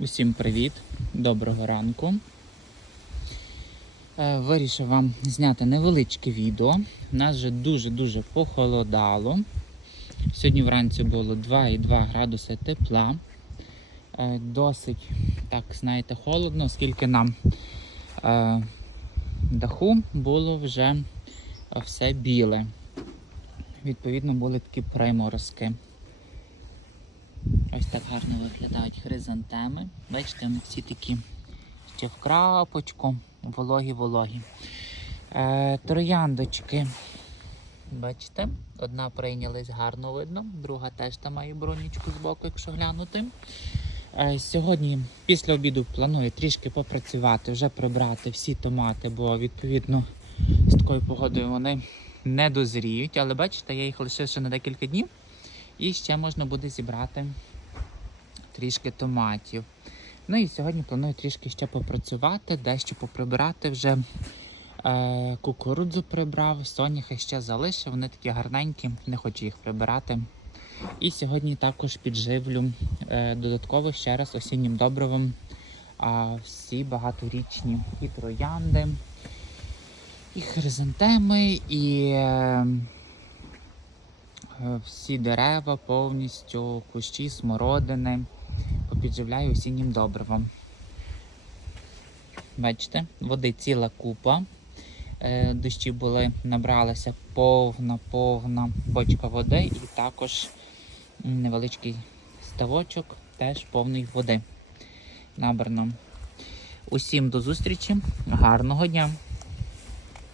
Усім привіт, доброго ранку. Е, Вирішив вам зняти невеличке відео. У нас вже дуже-дуже похолодало. Сьогодні вранці було 2,2 градуси тепла. Е, Досить, так, знаєте, холодно, оскільки нам е, даху було вже все біле. Відповідно, були такі приморозки. Ось так гарно виглядають хризантеми. Бачите, вони всі такі ще в крапочку, вологі-вологі. Е, трояндочки. Бачите, одна прийнялась гарно видно, друга теж там має бронічку з боку, якщо глянути. Е, сьогодні, після обіду, планую трішки попрацювати, вже прибрати всі томати, бо відповідно з такою погодою вони не дозріють. Але бачите, я їх лишив ще на декілька днів. І ще можна буде зібрати трішки томатів. Ну і сьогодні планую трішки ще попрацювати, дещо поприбирати вже. Е, кукурудзу прибрав, соняхи ще залишив, вони такі гарненькі, не хочу їх прибирати. І сьогодні також підживлю е, додатково ще раз осіннім добривом всі багаторічні і троянди, і хризантеми, і е, всі дерева повністю, кущі, смородини попідживляю осіннім добривом. Бачите, води ціла купа. Е, Дощі були, набралася повна, повна бочка води і також невеличкий ставочок, теж повний води набрано. Усім до зустрічі, гарного дня!